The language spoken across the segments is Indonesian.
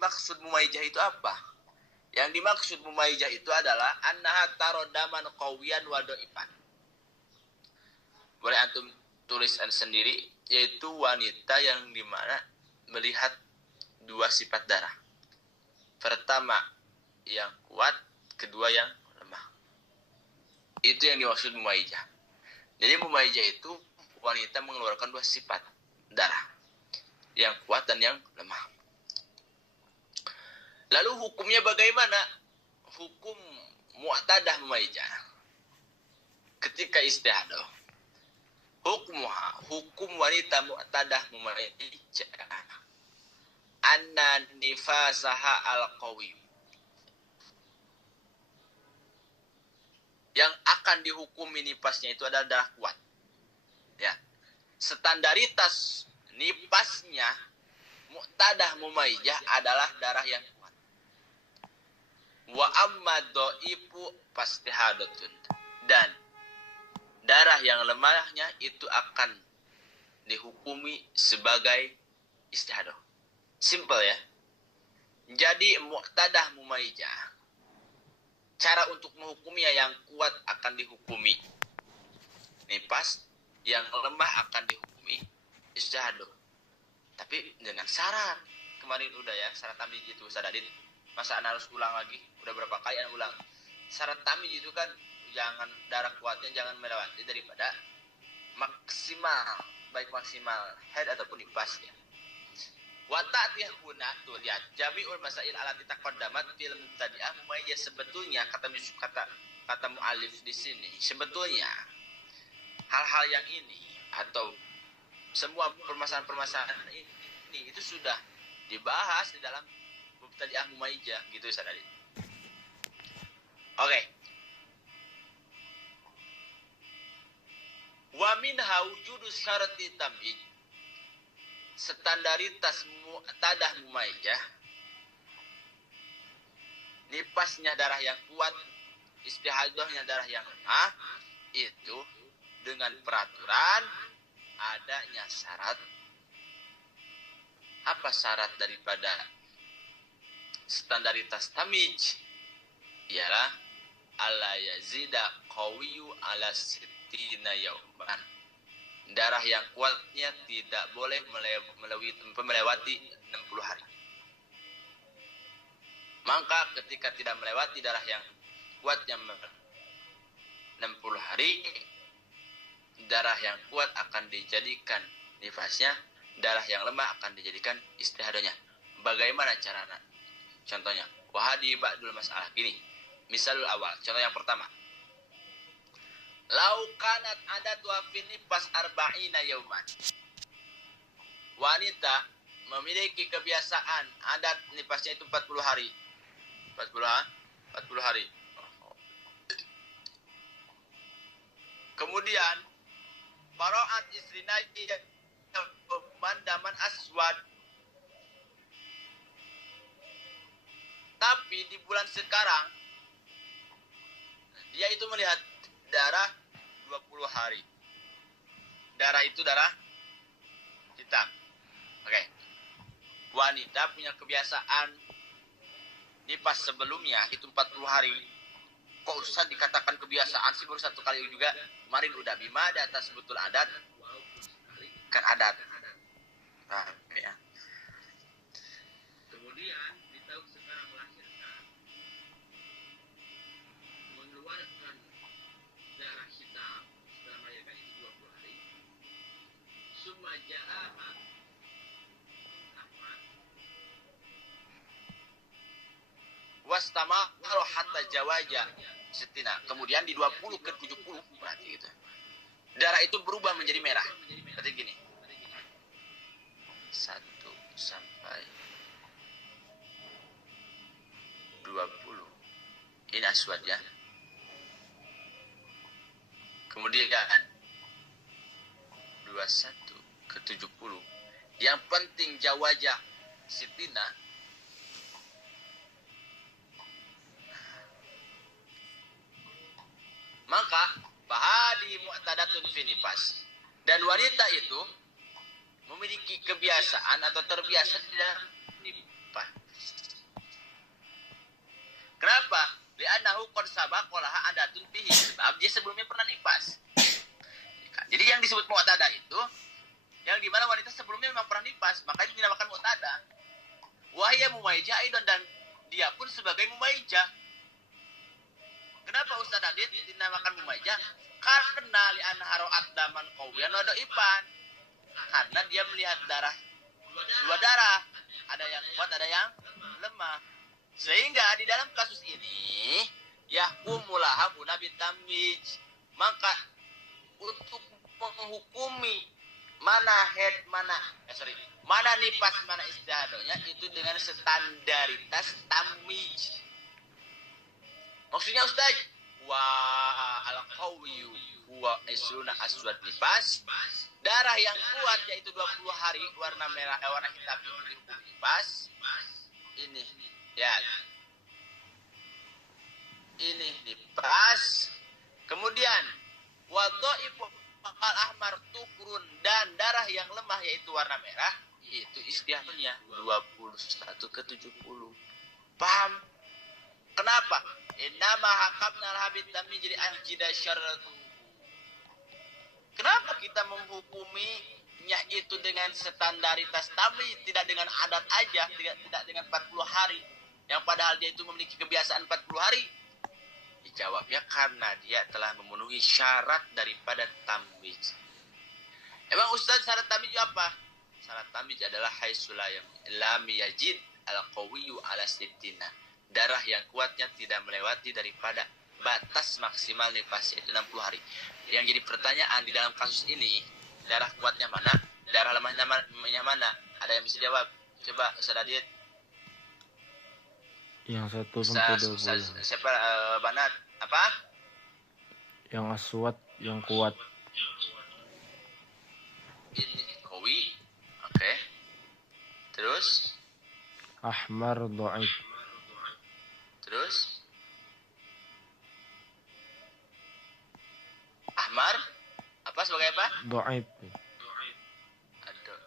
dimaksud mumaijah itu apa? Yang dimaksud mumaijah itu adalah annaha tarodaman qawiyan wa dhaifan. Boleh antum tulis sendiri, yaitu wanita yang dimana melihat dua sifat darah. Pertama yang kuat, kedua yang lemah. Itu yang dimaksud mumaijah. Jadi mumaijah itu wanita mengeluarkan dua sifat darah, yang kuat dan yang lemah. Lalu hukumnya bagaimana? Hukum mu'tadah mumaijah ketika istihadah. Hukum wanita mu'tadah mumaijah anna nifasaha al-qawi. Yang akan dihukumi nifasnya itu adalah darah kuat. Ya. Standaritas nifasnya mu'tadah mumaijah adalah darah yang kuat. Wa amma dhaifu fastihadatun. Dan darah yang lemahnya itu akan dihukumi sebagai istihadah. Simple ya. Jadi mu'tadah mumaijah, cara untuk menghukumnya, yang kuat akan dihukumi nifas, yang lemah akan dihukumi istihadah. Tapi dengan syarat. Kemarin udah ya, syarat tamyiz itu sadadin. Masa ana harus ulang lagi? Udah berapa kali ana ulang? Syarat tamyiz itu kan jangan darah kuatnya jangan melewati daripada maksimal, baik maksimal haid ataupun nifasnya. Wa ta'tihuna, tuh lihat, jami'ul masail allati taqaddamat fil mubtadi'ah mumaijah. Sebetulnya kata muallif di sini, sebetulnya hal-hal yang ini atau semua permasalahan-permasalahan ini itu sudah dibahas di dalam mubtadi'ah mumaijah gitu sadari. Oke. Wa minha wujudu syarati tamyiz. Standaritas mu'tadah mumaijah, nifasnya darah yang kuat, istihadahnya darah yang lemah, itu dengan peraturan adanya syarat. Apa syarat daripada standaritas tamyiz? Ialah alla yazida qawiyyu ala sittina yauman. Darah yang kuatnya tidak boleh melewati 60 hari. Maka ketika tidak melewati darah yang kuatnya 60 hari, darah yang kuat akan dijadikan nifasnya, darah yang lemah akan dijadikan istihadahnya. Bagaimana caranya? Contohnya, wahadi ba'dul masalah gini. Misalul awal, contoh yang pertama. Lau kanat adatu fin nifas arba'ina yauman. Wanita memiliki kebiasaan adat nifasnya itu 40 hari. 40 hari. Kemudian Bara'at istrina daman aswad. Tapi di bulan sekarang dia itu melihat darah 20 hari. Darah itu darah hitam. Oke. Wanita punya kebiasaan nifas sebelumnya itu 40 hari. Kok usah dikatakan kebiasaan sih, baru satu kali juga. Kemarin udah bima di atas betul adat. Kan adat. Nah, ya. Kemudian ditahu sekarang melahirkan, mengeluarkan darah hitam setelah melahirkan itu 20 hari. Summa ja'aha Ahmad. Wastamaru hatta jawaja setina. Kemudian di 20 ke 70 berarti gitu. Darah itu berubah menjadi merah. Berarti gini. 1 sampai 20. Ini aswad ya. Kemudian 21 ke 70. Yang penting jawajah sitina. Maka fahadi mu'tadatun fi nifas. Dan wanita itu memiliki kebiasaan atau terbiasa tidak nifas. Kenapa? Li'annahu qad sabaqalaha adatun fihi. Sebab dia sebelumnya pernah nifas. Jadi yang disebut mu'tadah itu yang dimana wanita sebelumnya memang pernah nifas, makanya dinamakan mu'tadah. Wahya mumaijah dan dia pun sebagai mumaijah. Kenapa Ustaz Adit dinamakan mumaijah? Karena li'annaha ra'at daman qawiyan wa dhaifan. Karena dia melihat dua darah, ada yang kuat, ada yang lemah. Sehingga di dalam kasus ini yahkumulaha guna bitamwij. Maka untuk menghukumi mana nifas, mana istihadohnya itu dengan standaritas tamwij. Maksudnya Ustaz, wa al-qawiyyu huwa isruna aswad nifas. Darah yang kuat yaitu 20 hari warna merah warna hitam itu dihukum nifas. Ini ya. Ini nifas. Kemudian wadhaifu al-ahmar tukrun, dan darah yang lemah yaitu warna merah itu istihadohnya 21 ke 70. Paham? Kenapa? Innama hakamna al-habit tammi jadi anjida syaratu. Kenapa kita menghukuminya itu dengan standaritas tammi, tidak dengan adat aja, tidak dengan 40 hari yang padahal dia itu memiliki kebiasaan 40 hari? Dijawabnya karena dia telah memenuhi syarat daripada tamwij. Emang Ustaz syarat tamwij apa? Syarat tamwij adalah haitsulayam lam yajid al-qawiyyu ala sittina. Darah yang kuatnya tidak melewati daripada batas maksimal nifas yaitu 60 hari. Yang jadi pertanyaan di dalam kasus ini, darah kuatnya mana? Darah lemahnya mana? Ada yang bisa jawab? Coba Ustaz Adit. Yang 1/20. Siapa Banat? Apa? Yang aswad yang kuat. Ini qawi. Oke. Terus Ahmar dhaif. Terus Ahmar apa sebagai apa? Dhaif. Aduh.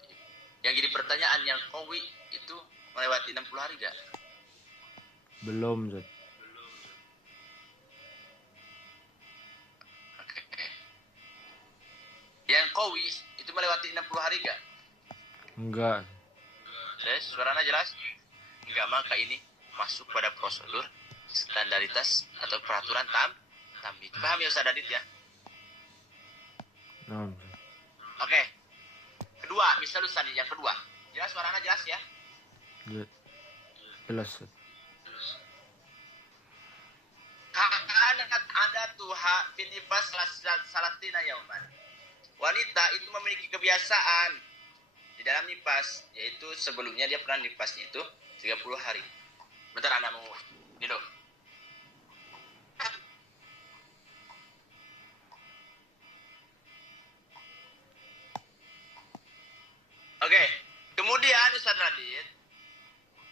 Yang jadi pertanyaan, yang qawi itu melewati 60 hari enggak? Belum, Zat. Oke. Yang qawi itu melewati 60 hari enggak? Enggak. Jelas? Suaranya jelas? Enggak, maka ini masuk pada prosedur standaritas atau peraturan tamwij. Paham ya Ustaz Adit ya? Nah. Oke. Kedua, misal Ustaz yang kedua. Jelas suaranya jelas ya? Jelas. Kanat ada tuha finifas salatina yauman. Wanita itu memiliki kebiasaan di dalam nifas, yaitu sebelumnya dia pernah nifasnya itu 30 hari. Bentar anak mau Dido. Oke, kemudian Ustaz Radit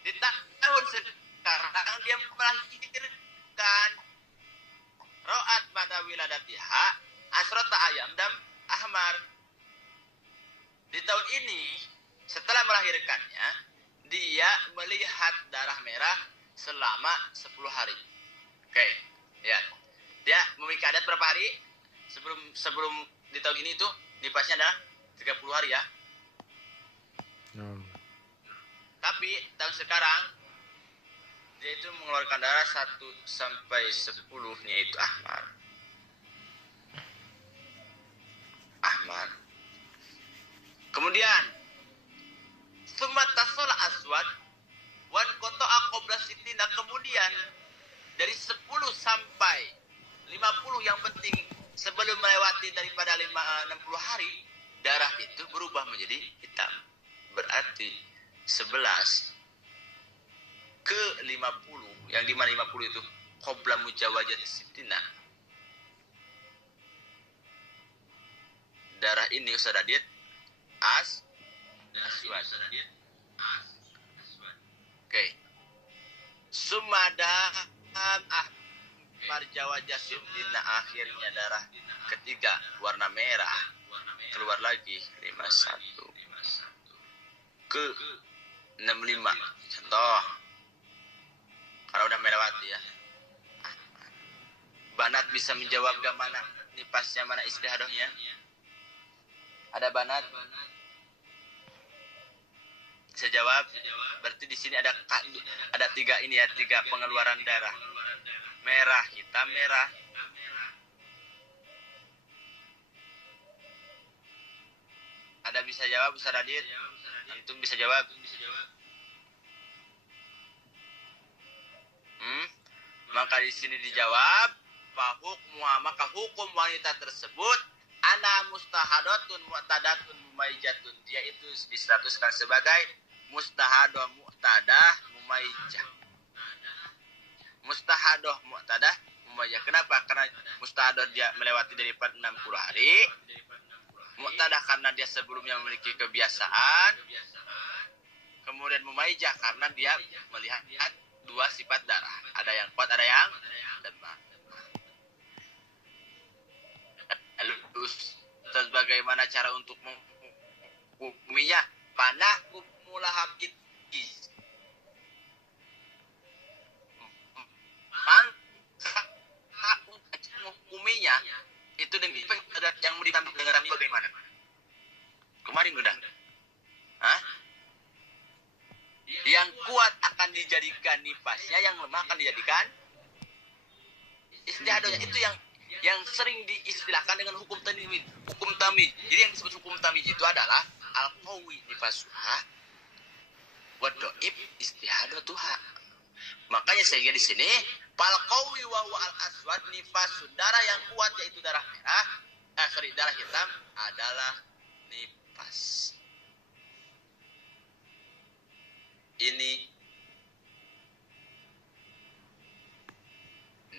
di tahun sekarang dia melahirkan ro'at pada wiladatiha asrota ayam dan ahmar. Di tahun ini setelah melahirkannya dia melihat darah merah selama 10 hari. Oke, ya. Dia memiliki adat berapa hari? Sebelum di tahun ini itu nifasnya adalah 30 hari ya. Tapi tahun sekarang dia itu mengeluarkan darah 1 sampai 10-nya itu ahmar. Kemudian sumatasola aswad wan koto akobra sitina, kemudian dari 10 sampai 50 yang penting sebelum melewati daripada 60 hari darah itu berubah menjadi hitam. Berarti 11 ke 50, yang di mana 50 itu qabla mujawazat sitina. Darah ini Ustaz Adit aswad. Oke. Sumada ahmar jawazat sitina, akhirnya darah ketiga warna merah keluar lagi 51 ke 65. Contoh Karena udah melewati ya. Banat bisa menjawab gak mana nipasnya, mana istihadohnya? Ada banat? Bisa jawab? Berarti di sini ada tiga ini ya, tiga pengeluaran darah. Merah, hitam, merah. Ada bisa jawab, Ustaz Radit? Antum bisa jawab? Maka di sini dijawab, maka hukum wanita tersebut ana mustahadatun mu'tadatun mumaijatun. Dia itu distatuskan sebagai mustahadah, mu'tadah, mumaijah. Mustahadah, mu'tadah, mumaijah. Kenapa? Karena mustahadah dia melewati daripada 60 hari. Mu'tadah karena dia sebelumnya memiliki kebiasaan. Kemudian mumaijah karena dia melihat dua sifat darah. Ada yang kuat, ada yang lemah. Lalu Ustaz, bagaimana cara untuk menghukuminya? Panah kumulahab itkis. Menghukuminya itu demi yang mau ditambah dengan bagaimana? Kemarin udah. Hah? Yang kuat akan dijadikan nifasnya, yang lemah akan dijadikan istihadohnya. Itu yang sering diistilahkan dengan hukum tamyiz. Hukum tamyiz. Jadi yang disebut hukum tamyiz itu adalah al-qawi nifasuha wa dhaif istihadatuha. Makanya sehingga di sini fal qawi wa huwa al-aswad nifasud, darah yang kuat yaitu darah merah, darah hitam adalah nifas. Ini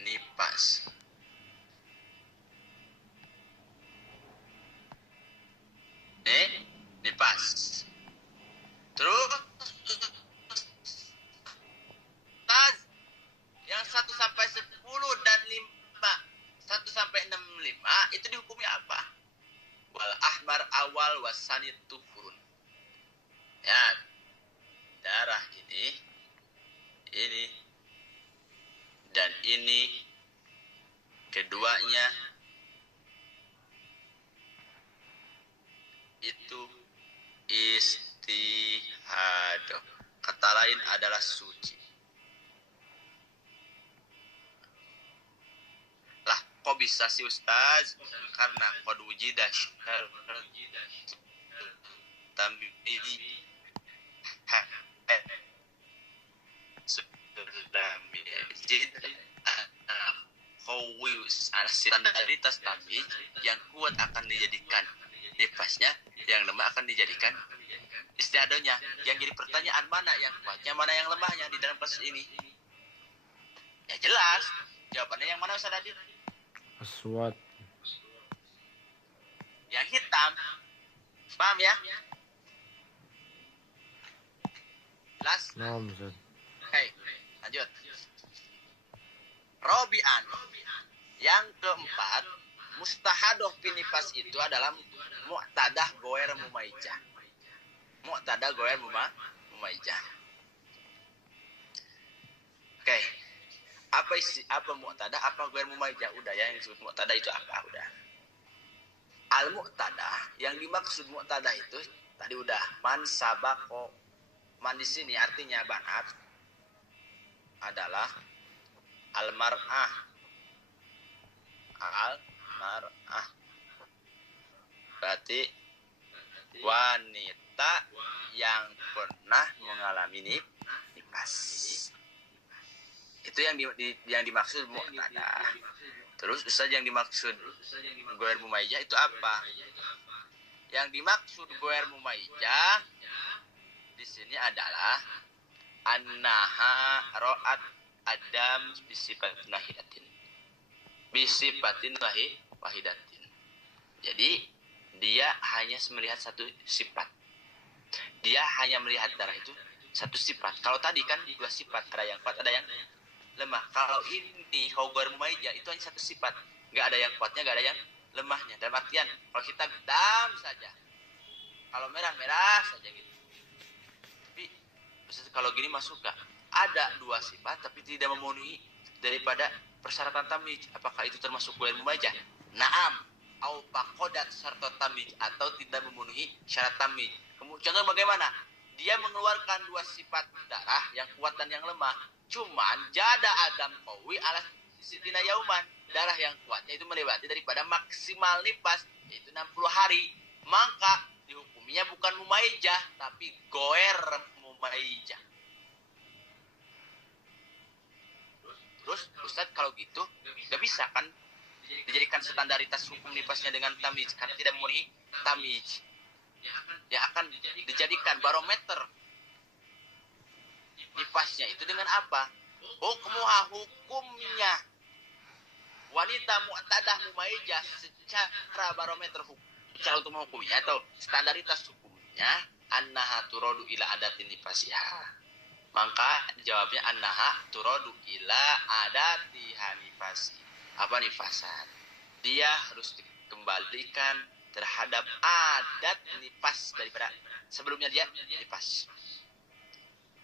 nifas. Nifas. Terus yang 1 sampai 10 dan 5, 1 sampai 65 itu dihukumi apa? Wal ahmar awal wasanit tufurun. Ya, darah ini dan ini keduanya itu istihadah. Kata lain adalah suci. Lah, kok bisa sih Ustaz? Karena qad wujida tamyiz standaritas tamyiz yang kuat akan dijadikan nifasnya, yang lemah akan dijadikan istihadohnya. Yang jadi pertanyaan, mana yang kuatnya, mana yang lemahnya di dalam kasus ini? Ya jelas, jawabannya yang mana Ustaz Adit? Aswad. Yang hitam. Paham ya? Jelas? Naam, Ustaz. Oke, lanjut. Robi'an. Yang keempat, mustahadoh pinifas itu adalah mu'tadah goer mumaijah. Mu'tadah goer mumaijah. Oke. Apa mu'tadah, apa goer mumaijah? Udah ya, yang disebut mu'tadah itu apa? Udah. Al-mu'tadah, yang dimaksud mu'tadah itu tadi udah. Man sabako. Man di sini artinya banat adalah al-mar'ah. Al-mar'ah. Berarti wanita yang pernah mengalami nifas. Itu yang dimaksud mu'tadah. Terus Ustaz, yang dimaksud goer mumaijah itu apa? Yang dimaksud goer mumaijah di sini adalah annaha ra'at adam bisifatin wahidatin. Bisifatin wahidatin. Jadi dia hanya melihat satu sifat. Dia hanya melihat darah itu satu sifat. Kalau tadi kan dua sifat, ada yang kuat, ada yang lemah. Kalau ini goer mumaijah itu hanya satu sifat, nggak ada yang kuatnya, nggak ada yang lemahnya. Dalam artian kalau hitam hitam saja, kalau merah merah saja gitu. Tapi kalau gini masuk gak? ada dua sifat tapi tidak memenuhi daripada persyaratan tamyiz, apakah itu termasuk goer mumajah? Naam, au faqadat syarta tamyiz, atau tidak memenuhi syarat tamyiz. Contoh bagaimana? Dia mengeluarkan dua sifat darah yang kuat dan yang lemah. Cuman jada adam qawi ala sitina yauman. Darah yang kuatnya itu melewati daripada maksimal nifas, yaitu 60 hari. Maka dihukuminya bukan mumaijah, tapi goer mumaijah. Terus Ustadz kalau gitu gak bisa kan dijadikan standaritas hukum nifasnya dengan tamyiz, karena tidak memenuhi tamyiz. Ya akan dijadikan barometer nifasnya itu dengan apa? Hukumnya wanita mu'tadah mumaijah secara barometer hukum, cara untuk menghukumnya atau standaritas hukumnya, annaha turadu ila adatin nifasiha. Maka jawabnya annaha turadu ila adatiha nifasi. Apa nifasan? Dia harus dikembalikan terhadap adat nifas daripada sebelumnya dia nifas.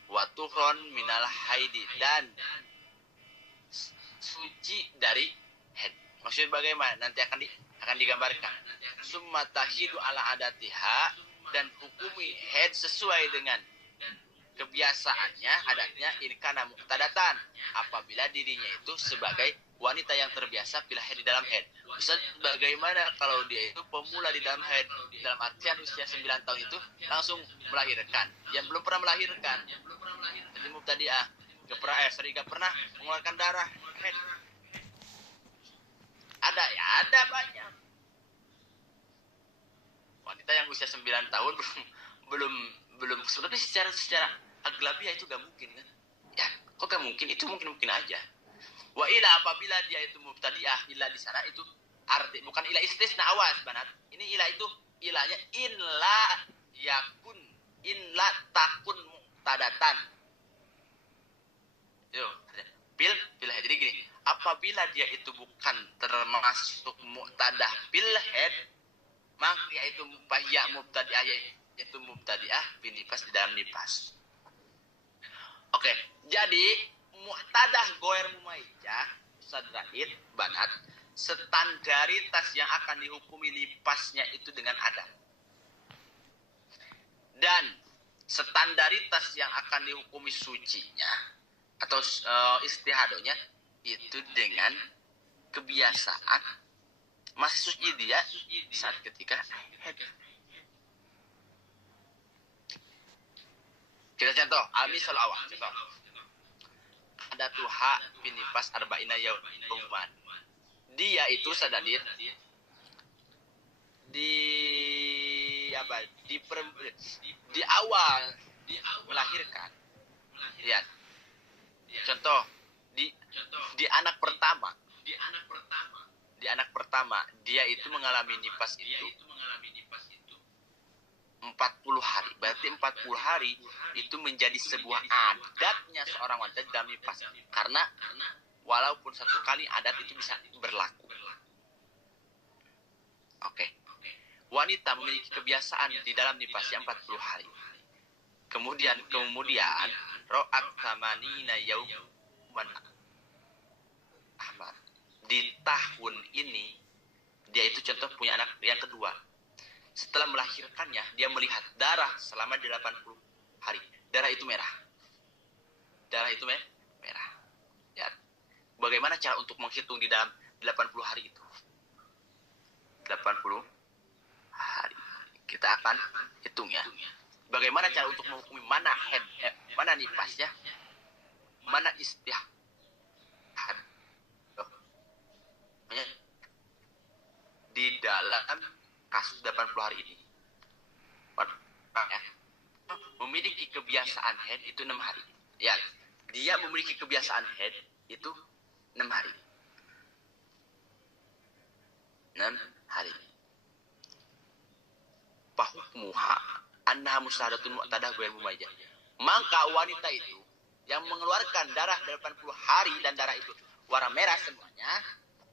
Wa tuhron minal haidi, dan suci dari head. Maksudnya bagaimana? Nanti akan digambarkan. Summa tahidu ala adatiha, dan hukumi head sesuai dengan kebiasaannya, adatnya, inkana muqtadatan, apabila dirinya itu sebagai wanita yang terbiasa pil head di dalam head. Ustaz, bagaimana kalau dia itu pemula di dalam head, dalam artian usia 9 tahun itu langsung melahirkan, yang belum pernah melahirkan, jadi mubtadi'ah, gak pernah mengeluarkan darah head. Ada banyak wanita yang usia 9 tahun belum sebenarnya secara aglabiah itu gak mungkin kan? Ya, kok gak mungkin? Itu mungkin aja. Wa ila, apabila dia itu mubtadi'ah, ila di sana itu arti bukan ila istisna, awas banat. Ini ila itu ilahnya inla yakun, inla takun muqtadatan. Yo, pil. Jadi gini, apabila dia itu bukan termasuk muqtadah bil head, maka yaitu bahya mubtadi'ah, yaitu mubtadi'ah binifas di dalam nifas. Oke, jadi muqtadah goer mumaijah sadraid banat, standaritas yang akan dihukumi nifasnya itu dengan adat, dan standaritas yang akan dihukumi sucinya atau istihadonya itu dengan kebiasaan masih suci dia saat ketika head. Kita contoh, amisal awal contoh. Ada tuha binifas arba'ina yauman. Dia itu sadadir di awal melahirkan. Lihat. Contoh di anak pertama. Dia itu mengalami nifas itu 40 hari. Berarti 40 hari itu menjadi sebuah adatnya seorang wanita dalam nifas. Karena walaupun satu kali adat itu bisa berlaku. Oke. Wanita memiliki kebiasaan di dalam nifasnya 40 hari. Kemudian ro'at tamanina yauman ahmad. Di tahun ini dia itu contoh punya anak yang kedua. Setelah melahirkannya, dia melihat darah selama 80 hari. Darah itu merah. Merah. Ya. Bagaimana cara untuk menghitung di dalam 80 hari itu? 80 hari. Kita akan hitung ya. Bagaimana cara untuk menghukumi mana head, mana nifasnya, mana istihad. Di dalam kasus 80 hari ini. Memiliki kebiasaan head itu 6 hari. Ya, dia memiliki kebiasaan head itu 6 hari. 6 hari. Fahukmuha annaha musahadatun mu'tadah goer mumaijah. Maka wanita itu yang mengeluarkan darah 80 hari dan darah itu warna merah semuanya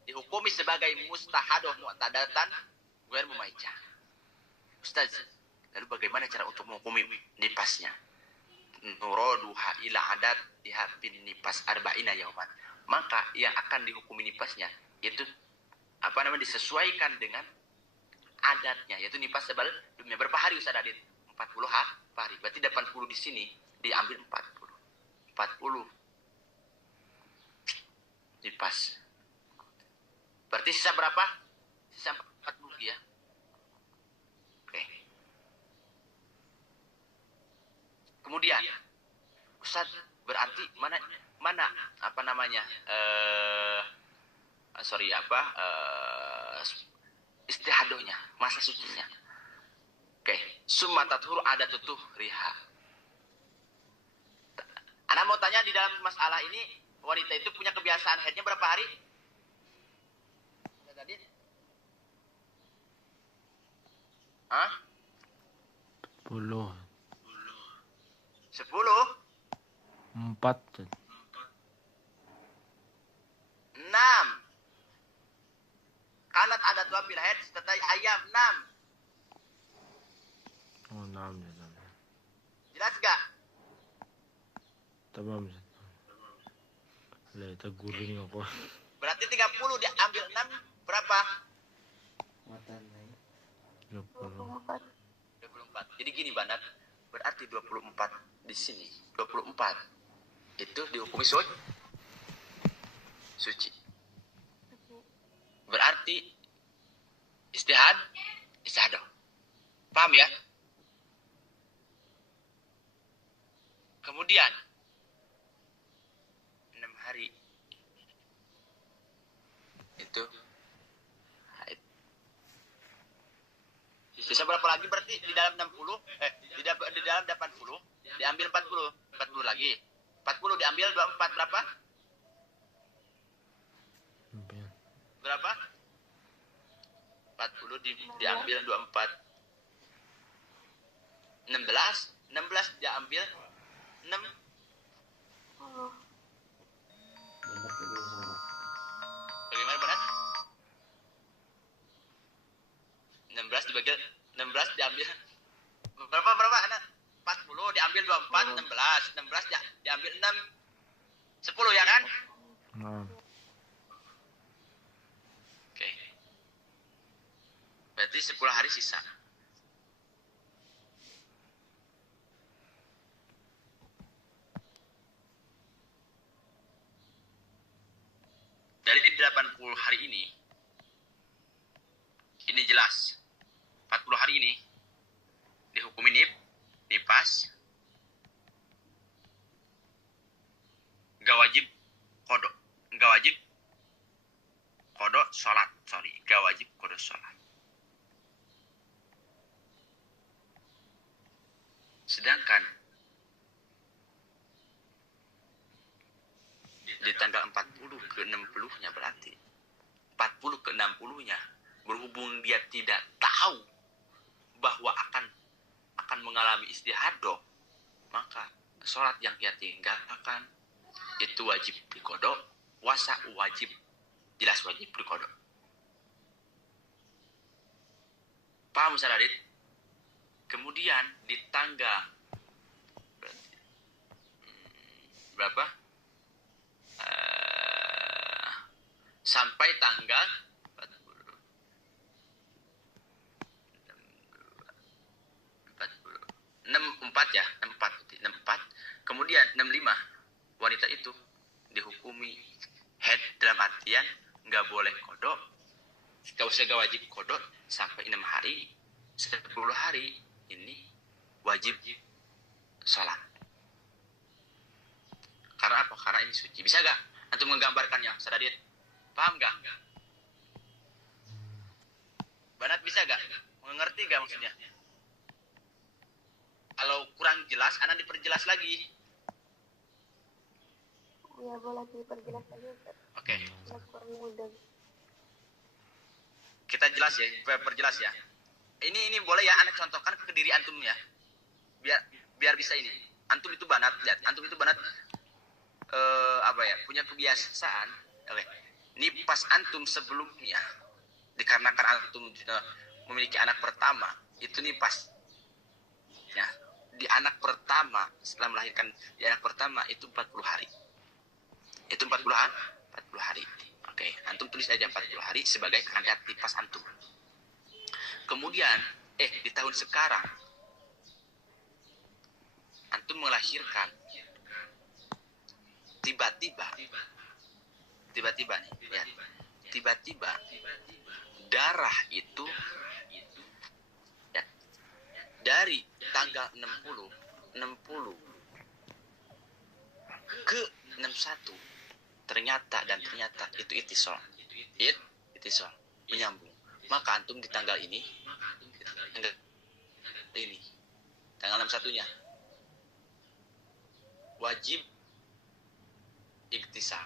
dihukumi sebagai mustahadoh mu'tadatan goer mumaijah. Ustaz, lalu bagaimana cara untuk menghukumi nifasnya? nuroduha ila adat bin nipas arba'ina yauman. Maka yang akan dihukumi nipasnya itu disesuaikan dengan adatnya, yaitu nipas sebelumnya. Berapa hari Ustaz Adit? 40 hari. Berarti 80 di sini diambil 40. 40 nipas. Berarti sisa berapa? Sisa 40 ya. Oke. Kemudian Ustaz, berarti mana istihadohnya, masa sucinya. Oke, summa tathuru ada tutuh riha. Ana mau tanya, di dalam masalah ini wanita itu punya kebiasaan haidnya berapa hari? Tadi? Hah? 10. 10? 4. 6. Kanat ada tua bil haid setelah ayam 6. Oh, 6 ya. Jelas gak? Tamam. Lah, itu guling aku. Berarti 30 diambil 6 berapa? 20. 24. Jadi gini Banat, berarti 24 di sini. 24 itu dihukumi suci. Berarti istihadah. Paham ya? Kemudian 6 hari itu haid. Sisa berapa lagi berarti di dalam 60? Di dalam 80 diambil 40 lagi. 40 diambil 24 berapa? Berapa? 40 diambil 24. 16 diambil 6. Bagaimana benar? 16 dibagi 16 diambil berapa anak? 40 diambil 24, 16 diambil 6. 10 ya kan? Oke. Berarti 10 hari sisa. Dari 80 hari ini jelas 40 hari ini dihukumi nipas, gak wajib kodok sholat, gak wajib kodok sholat. Sedangkan di tanggal 40 ke 60-nya berarti 40 ke 60-nya berhubung dia tidak tahu bahwa akan mengalami istihadah, maka sholat yang dia tinggalkan itu wajib dikodok, puasa wajib, jelas wajib dikodok. Paham Ustaz Adit? Kemudian di tanggal berapa? Sampai tanggal 64 ya, 64. Kemudian 65 wanita itu dihukumi haid dalam artian nggak boleh kodok, nggak wajib kodok sampai 6 hari. 10 hari ini wajib sholat. Karena apa? Karena ini suci. Bisa gak antum menggambarkannya, Sadadit? Paham gak? Banat bisa gak? Mengerti gak maksudnya? Kalau kurang jelas, Ana diperjelas lagi. Ya, boleh diperjelas lagi, Ustaz. Oke. Kurang mudah. Kita jelas ya, perjelas ya. Ini boleh ya Ana contohkan ke diri antum ya. Biar bisa ini. Antum itu Banat, lihat. Antum itu Banat punya kebiasaan. Ini pas antum sebelumnya dikarenakan antum memiliki anak pertama, itu nih pas ya di anak pertama, setelah melahirkan di anak pertama itu 40 hari. Itu 40 hari. Oke, antum tulis aja 40 hari sebagai kandidat nifas antum. Kemudian, di tahun sekarang antum melahirkan tiba-tiba nih, ya. Tiba-tiba darah itu ya, dari tanggal 60 ke 61 ternyata itu itisol menyambung, maka antum di tanggal ini tanggal 61-nya wajib iktisal.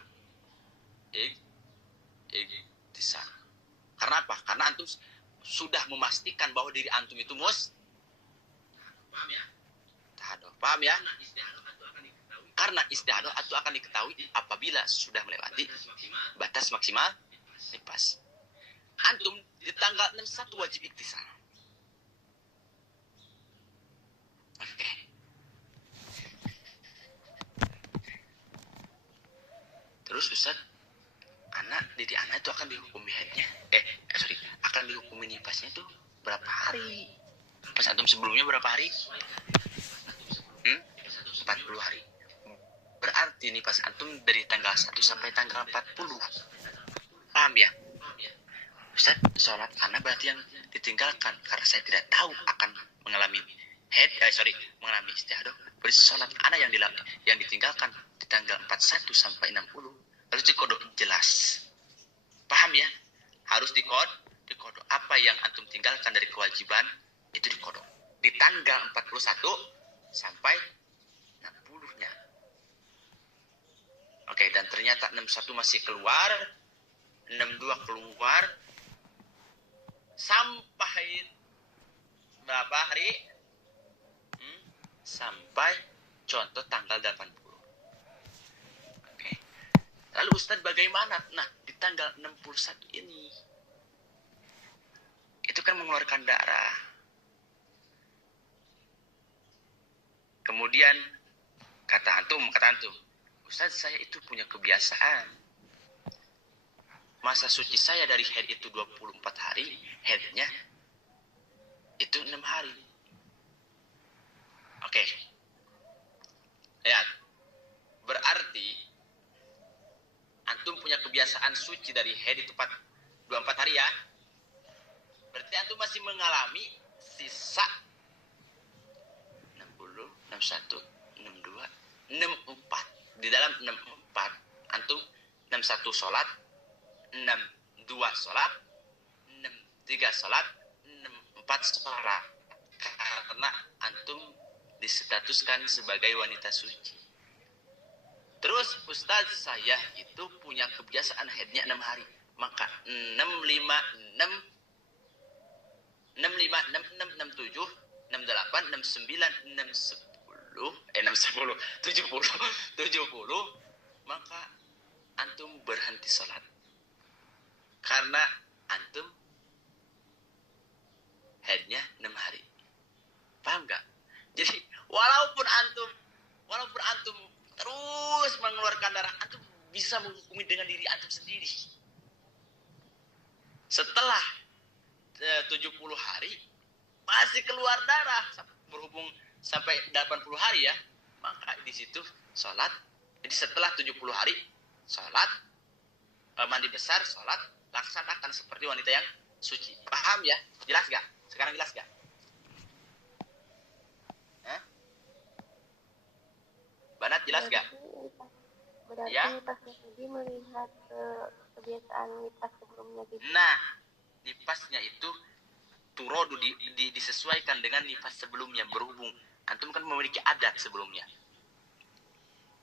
Karena apa? Karena antum sudah memastikan bahwa diri antum itu paham ya? Karena istiadah itu akan diketahui apabila sudah melewati batas maksimal nifas. Antum di tanggal 61 wajib iktisal. Oke. Terus Ustaz, diri anak itu akan dihukumi haidnya. Akan dihukumi nifasnya itu berapa hari? Pas antum sebelumnya berapa hari? 40 hari. Berarti nifas antum dari tanggal 1 sampai tanggal 40. Paham ya? Ustaz, sholat anak berarti yang ditinggalkan karena saya tidak tahu akan mengalami mengalami istiadah. Berarti sholat anak yang ditinggalkan di tanggal 41 sampai 60 harus dikodok jelas. Paham ya? Harus dikodok. Apa yang antum tinggalkan dari kewajiban itu dikodok. Di tanggal 41 sampai 60-nya. Oke, dan ternyata 61 masih keluar, 62 keluar, sampai berapa hari? Sampai contoh tanggal 80. Oke. Lalu Ustaz bagaimana? Nah, di tanggal 61 ini, itu kan mengeluarkan darah. Kemudian kata antum, Ustaz saya itu punya kebiasaan. Masa suci saya dari haid itu 24 hari, haidnya itu 6 hari. Oke. Lihat. Berarti antum punya kebiasaan suci dari haid itu 24 hari ya. Berarti antum masih mengalami sisa 60, 61, 62, 64. Di dalam 64 antum 61 sholat, 62 sholat, 63 sholat, 64 sholat. Karena antum distatuskan sebagai wanita suci. Terus Ustaz saya itu punya kebiasaan haidnya 6 hari. Maka 65, 6, 67, 68, 69, 70, maka antum berhenti sholat. Karena antum haidnya 6 hari. Paham gak? Jadi walaupun antum terus mengeluarkan darah, antum bisa menghukumi dengan diri antum sendiri. Setelah 70 hari masih keluar darah berhubung sampai 80 hari ya, maka di situ sholat. Jadi setelah 70 hari sholat, mandi besar, sholat, laksanakan seperti wanita yang suci. Paham ya? Jelas gak? Sekarang jelas gak? Banat jelas gak? Berarti Ya? nifasnya tadi melihat kebiasaan nifas sebelumnya gitu. Nah, nifasnya itu turodu disesuaikan dengan nifas sebelumnya, berhubung antum kan memiliki adat sebelumnya.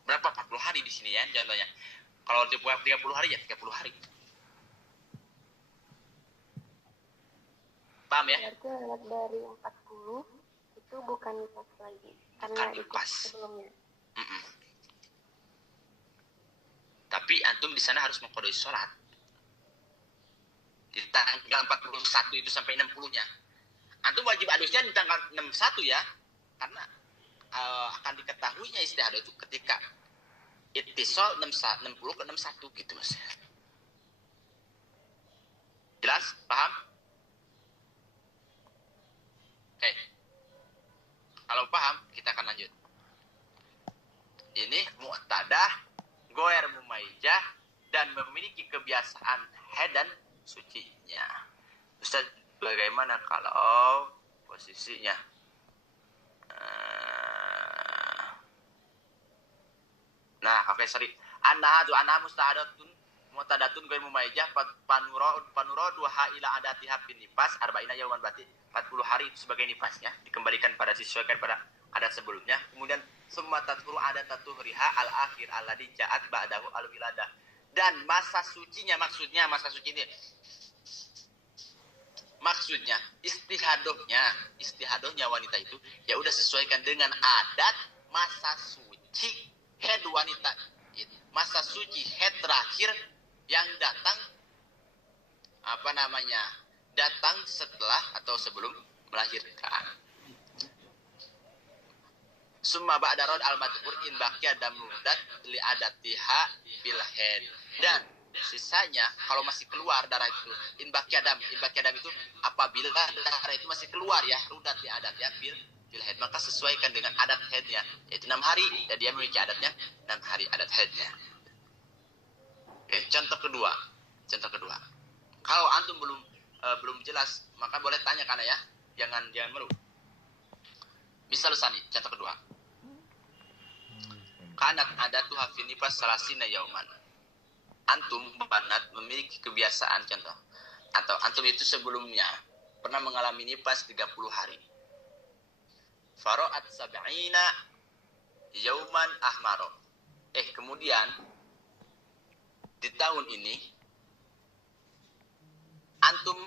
Berapa? 40 hari di sini ya contohnya. Kalau 30 hari ya 30 hari. Paham ya? Berarti lihat dari 40 itu bukan nifas lagi karena Bukan itu nifas. sebelumnya. Tapi antum di sana harus mengkodoi sholat. Di tanggal 41 itu sampai 60-nya. Antum wajib adusnya di tanggal 61 ya. Karena akan diketahuinya istihadah itu ketika ittisal 60 ke 61 gitu Mas. Jelas? Paham? Oke. Kalau paham, kita akan lanjut. Ini mu'tadah, goer mumaijah, dan memiliki kebiasaan haid dan sucinya. Ustaz, bagaimana kalau posisinya? Nah, oke, sorry. Ana mustahadatun mu'tadatun goer mumaijah panuro duha ila adatiha bin nifas arba'ina yauman, berarti 40 hari itu sebagai nifasnya, dikembalikan pada disesuaikan pada adat sebelumnya. Kemudian summa tadhuru adatatu riha al akhir alladhi ja'at ba'dahu al wiladah. Dan masa sucinya, maksudnya istihadohnya wanita itu ya udah sesuaikan dengan adat masa suci head wanita, masa suci head terakhir yang datang datang setelah atau sebelum melahirkan. Summa ba'da rad al-madhkur in baqiya damudat li adatiha bil haid. Dan sisanya kalau masih keluar darah itu in baqiya dam itu apabila darah itu masih keluar ya, rudat li adatnya bil haid, maka sesuaikan dengan adat haidnya, yaitu 6 hari, dan dia memiliki adatnya 6 hari adat haidnya. Oke, contoh kedua. Kalau antum belum jelas, maka boleh tanya karena ya, jangan malu. Misal sani, contoh kedua. Kanat adatu hafinipas salasina yauman. Antum banat memiliki kebiasaan, contoh, atau antum itu sebelumnya pernah mengalami nifas 30 hari. Faro'at sab'ina yauman ahmaro. Kemudian di tahun ini antum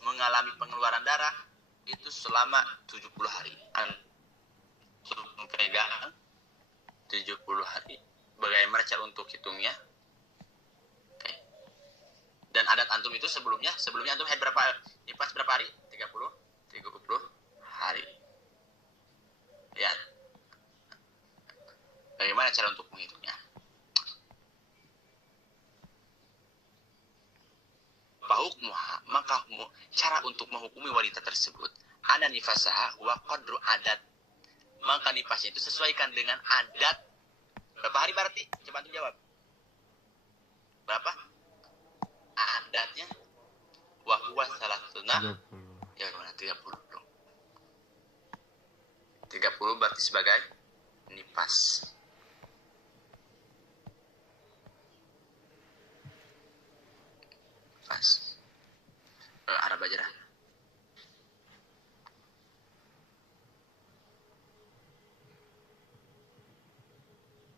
mengalami pengeluaran darah itu selama 70 hari. Antum pegang 70 hari. Bagaimana cara untuk hitungnya? Oke. Dan adat antum itu sebelumnya antum haid nifas berapa hari? 30 hari. Ya. Bagaimana cara untuk menghitungnya? Maka cara untuk menghukumi wanita tersebut ana nifasaha wa qadru adat, maka nifasnya itu sesuaikan dengan adat. Berapa hari berarti? Coba antum jawab. Berapa? Adatnya wa huwa salatuna 30. ya mana 30 berarti sebagai nifas. Arab aja dah.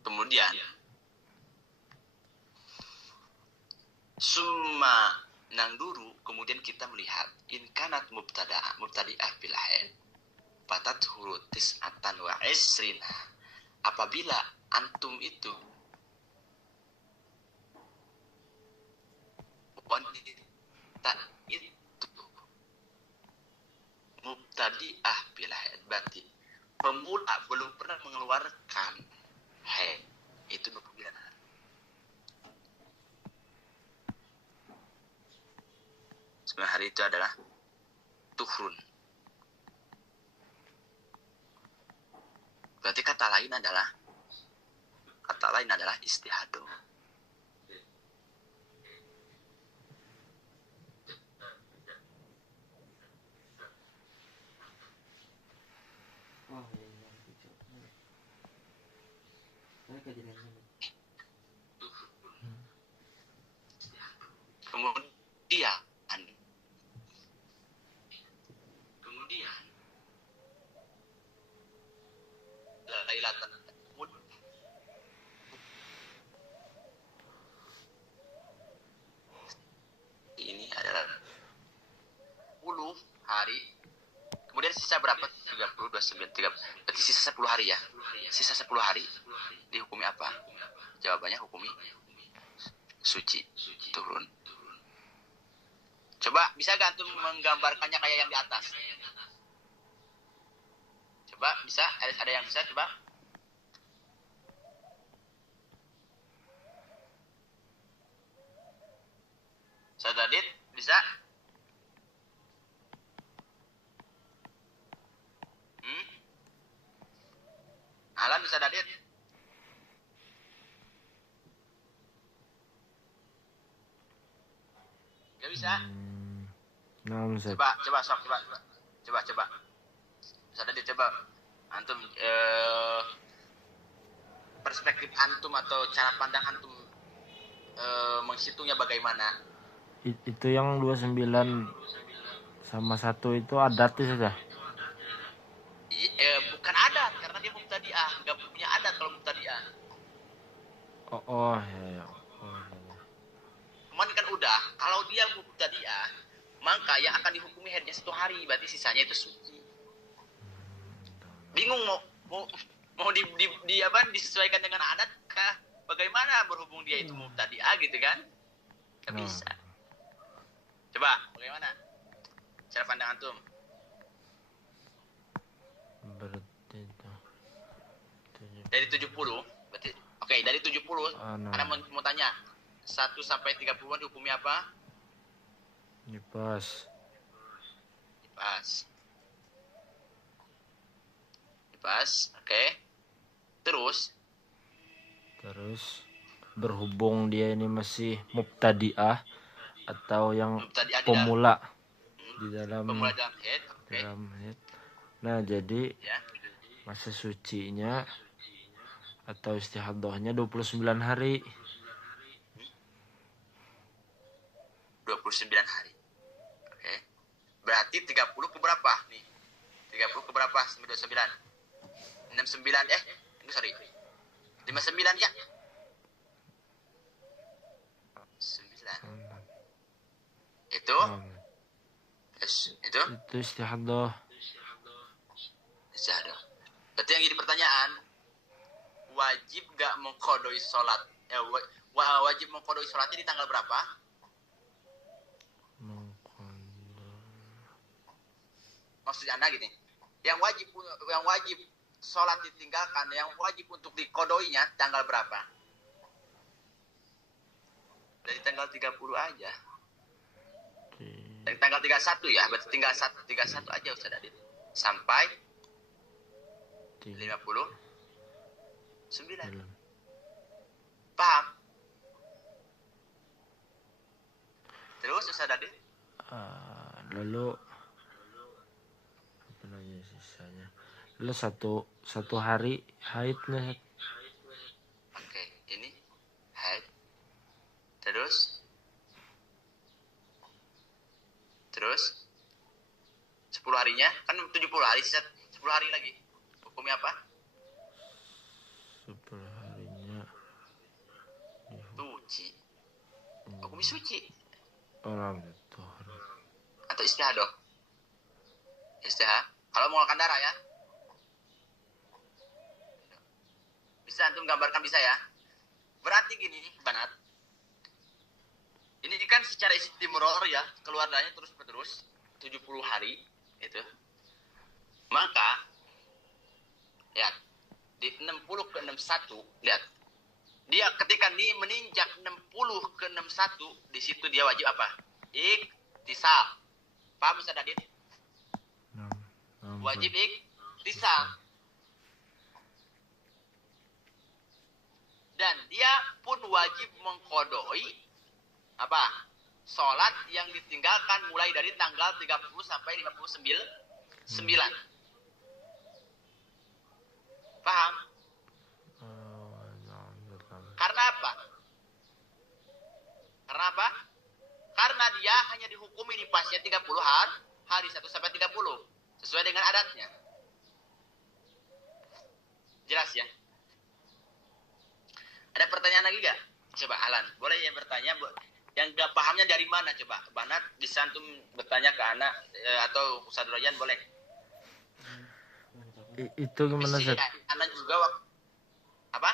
Kemudian summa nangduru, kemudian kita melihat in kanat mubtadi'ah bil haid patat hurutis atan wa isrina, apabila antum itu wanita itu mubtadi'ah bil haid, berarti pemula belum pernah mengeluarkan haid, itu 29 hari. Sebenarnya hari itu adalah tuhrun. Berarti kata lain adalah istihadah. Kemudian Lailatan ini adalah 10 hari. Kemudian sisa berapa? 30, 29, 30. Berarti sisa 10 hari ya. Sisa 10 hari dihukumi apa? Jawabannya hukumi suci, turun. Coba bisa gak antum menggambarkannya kayak yang di atas? Coba bisa? Ada yang bisa coba? Ustaz Adit bisa? Alan Ustaz Adit? Gak bisa? Nah, Ustaz. Coba sok, coba. Ustaz Adit coba. Antum perspektif antum atau cara pandang antum menghitungnya bagaimana? Itu yang 29 sama 1 itu adatnya saja. Bukan adat karena dia mubtadi'ah, nggak punya adat kalau mubtadi'ah. Oh ya. Oh, ya. Kemarin kan udah, kalau dia mubtadi'ah, maka yang akan dihukumi hanya 1 hari, berarti sisanya itu suci. Bingung mau disesuaikan dengan adat kah? Bagaimana berhubung dia itu mubtadi'ah gitu kan? Nggak bisa. Coba, bagaimana? Cara pandang antum. Berarti itu. Dari 70, berarti oke, dari 70, Anda mau tanya 1 sampai 30-an dihukumi apa? Nifas. Oke. Terus berhubung dia ini masih mubtadi'ah atau yang mubtadi'ah pemula di dalam haid, okay. haid. Nah, jadi ya, masa sucinya atau istihadahnya 29 hari. 29 hari. Oke. Berarti 30 ke berapa nih? 30 ke berapa? 29. 69 sorry. 59 ya? 9. Itu Itu istihadah. Berarti yang jadi pertanyaan, wajib gak mengkodoi sholat? Wajib mengkodoi sholatnya di tanggal berapa? Maksudnya Anda gini, yang wajib sholat ditinggalkan, yang wajib untuk dikodoinya tanggal berapa? Dari tanggal 30 aja. Dari tanggal 31 ya, berarti tinggal 31 aja Ustaz Adit. Sampai 59. Paham? Terus Ustaz Adit? Lalu apa lagi sisanya? Lalu satu hari haidnya. Oke, ini haid. Terus 10 harinya kan 70 hari, sisa 10 hari lagi. Hukumnya apa? 10 harinya suci. Hukumnya suci. Orang itu. Atau istihadah. Kalau mengeluarkan darah ya. Bisa antum gambarkan, bisa ya. Berarti gini, Banat. Ini kan secara istimror ya, keluar darahnya terus-menerus 70 hari itu. Maka lihat di 60 ke 61, lihat. Dia ketika ini meninjak 60 ke 61, di situ dia wajib apa? Iktisal. Paham Ustaz Adit? Wajib iktisal. Dan dia pun wajib mengkodoi apa? Sholat yang ditinggalkan mulai dari tanggal 30 sampai 59. Paham? Karena apa? Karena dia hanya dihukumi nifasnya 30 hari 1 sampai 30 sesuai dengan adatnya. Jelas ya? Ada pertanyaan lagi gak? Coba Alan, boleh ya bertanya. Yang gak pahamnya dari mana coba? Banat bisa antum bertanya ke anak atau Ustaz Royan boleh. Itu gimana Zat? Anak juga apa?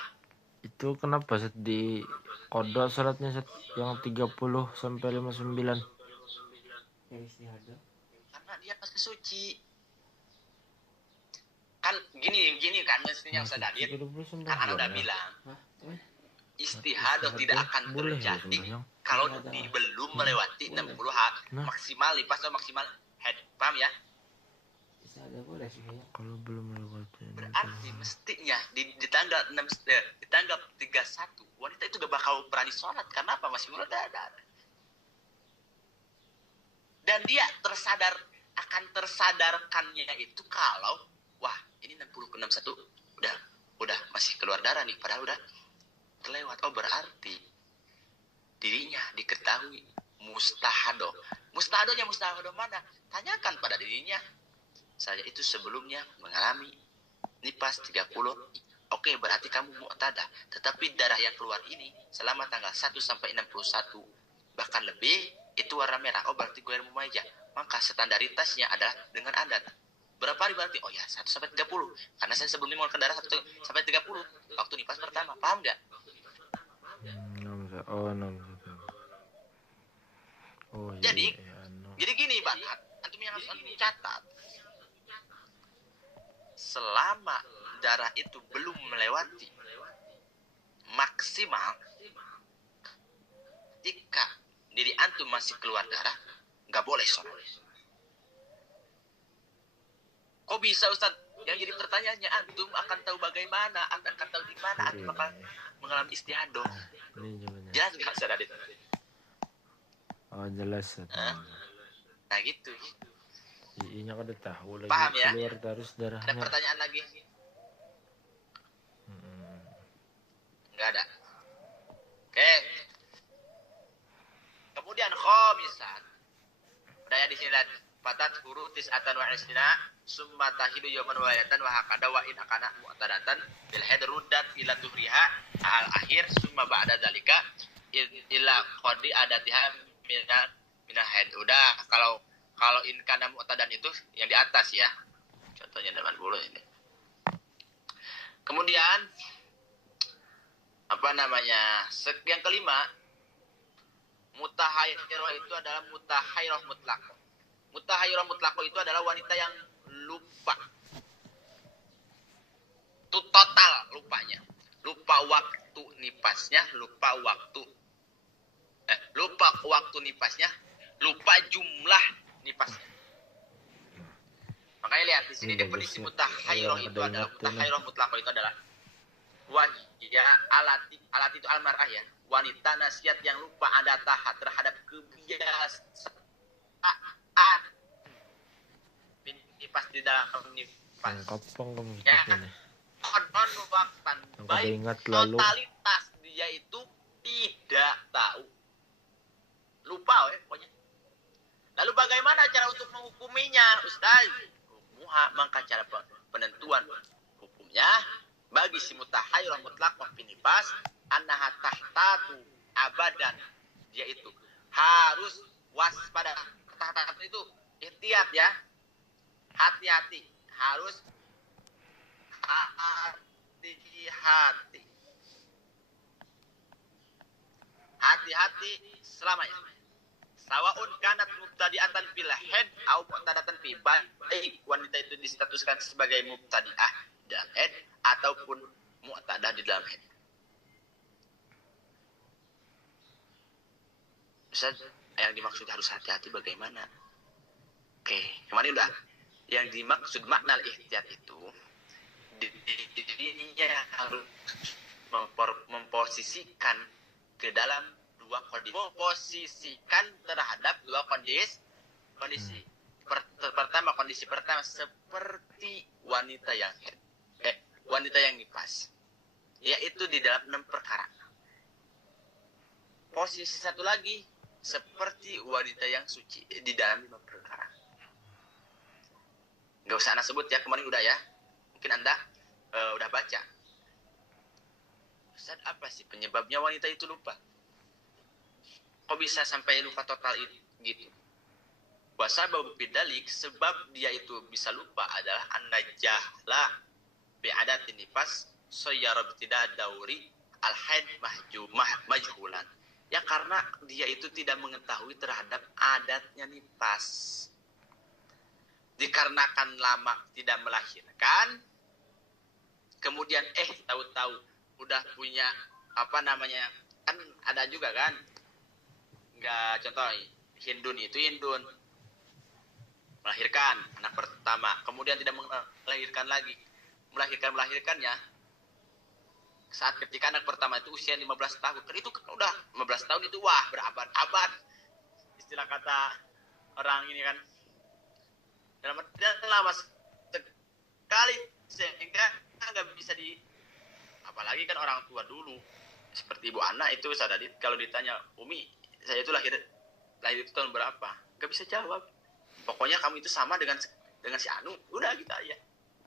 Itu kenapa Zat di kodok sholatnya Zat yang 30 sampai 59? Karena dia pasti suci. Kan gini kan mestinya Masih Ustaz Adit. 29 Kan Ana udah ya. bilang Hah? Eh, istihadah tidak akan boleh ya terjadi sembahyang. kalau Iya, ada. belum melewati Boleh. 60 hari Nah. maksimal lipas atau maksimal head. Paham ya? bisa ada boleh sih ya. Kalau belum melewati Berarti mestinya di tanggal 6 di tanggal 31 wanita itu gak bakal berani sholat. Karena apa? Masih muda ada. Dan dia akan tersadarkannya itu kalau wah ini 60 ke 61 udah masih keluar darah nih, padahal udah terlewat. Oh berarti dirinya diketahui mustahado. Mustahadonya mustahado mana? Tanyakan pada dirinya. Saya itu sebelumnya mengalami nipas 30. Oke, berarti kamu mu'tadah. Tetapi darah yang keluar ini selama tanggal 1 sampai 61 bahkan lebih itu warna merah. Oh berarti gue mumayyah. Maka standaritasnya adalah dengan adat. Berapa hari berarti? Oh ya 1 sampai 30. Karena saya sebelumnya mengeluarkan darah 1 sampai 30 waktu nipas pertama. Paham nggak? 6. Oh 6. Oh iya. Jadi, iya, Jadi gini Bang, antum yang harus antum catat. Selama darah itu belum melewati maksimal, jika diri antum masih keluar darah, nggak boleh sholat. Kok bisa Ustaz? Yang jadi pertanyaannya, antum akan tahu bagaimana, akan tahu di mana antum akan mengalami istihadah. Ini jawabannya. Jelas nggak Ustaz Adit? Oh jelas. Nah gitu. Iinya kan udah tahu lagi Paham ya? keluar terus Ada darahnya. pertanyaan lagi? Nggak ada. Oke. Kemudian khomisan. Udah ya di sini lihat. Fatat huru tis'atan wa istina summa tahidu yawman walidatan wa hakada wa in akana mu'tadatan bil haid ruddat ila tuhriha al akhir summa ba'da dalika ila qadi adatiha minal haid. Udah kalau in kana mu'tadan itu yang di atas ya. Contohnya 80 ini. Kemudian apa namanya? Yang kelima, mutahayyirah itu adalah mutahayyirah mutlaq. Mutahayyirah mutlaq itu adalah wanita yang lupa. Itu total lupanya. Lupa waktu nipasnya, lupa waktu nipasnya, lupa jumlah nipasnya. Makanya lihat di sini definisi mutahayyirah itu adalah mutahayyirah mutlaq itu adalah wahia alat itu almarah ya, wanita nasihat yang lupa ada tahat terhadap kebiasaan nipas di dalam nipas. Kapan kamu Ya, ini? on waktan Yang baik kada ingat lalu. totalitas dia itu tidak tahu, lupa pokoknya. Lalu bagaimana cara untuk menghukuminya, Ustaz? Hukmuha, maka cara penentuan hukumnya bagi si mutahayyirah mutlaq fi nifas annaha tahtatu abadan, dia itu harus waspada. Tahtatu itu ihtiyat ya, hati-hati, harus hati-hati selamanya. Sawaun kanat mubtadi'atan fil haid au mu'tadatan fi baik wanita itu distatuskan sebagai mubtadi'ah dalam haid ataupun mu'tadah di dalam haid. Ustaz, yang dimaksud harus hati-hati bagaimana? Oke, kemarin udah. Yang dimaksud makna ihtiyat itu dirinya harus memposisikan ke dalam dua kondisi. Memposisikan terhadap dua kondisi. Pertama, kondisi pertama seperti wanita yang wanita yang nifas, yaitu di dalam 6 perkara. Posisi satu lagi seperti wanita yang suci di dalam 5 perkara. Gak usah Anda sebut ya, kemarin udah ya. Mungkin Anda udah baca. Ustaz, apa sih penyebabnya wanita itu lupa? Kok bisa sampai lupa total gitu? Wasabab bidalik, sebab dia itu bisa lupa adalah an-najahlah bi'adatin nifas sayyara tidak dauri al-haid majhulan. Ya karena dia itu tidak mengetahui terhadap adatnya nifas. Dikarenakan lama tidak melahirkan, kemudian tahu-tahu udah punya apa namanya, kan ada juga kan, nggak, contoh Hindun melahirkan anak pertama, kemudian tidak melahirkan lagi, melahirkannya saat ketika anak pertama itu usia 15 tahun, kan itu kan udah 15 tahun itu wah berabad-abad, istilah kata orang ini kan, dalam artian lama sekali, sehingga nggak bisa apalagi kan orang tua dulu seperti ibu anak itu sadadit, kalau ditanya Umi saya itu lahir itu tahun berapa, nggak bisa jawab, pokoknya kamu itu sama dengan si Anu, udah gitu aja,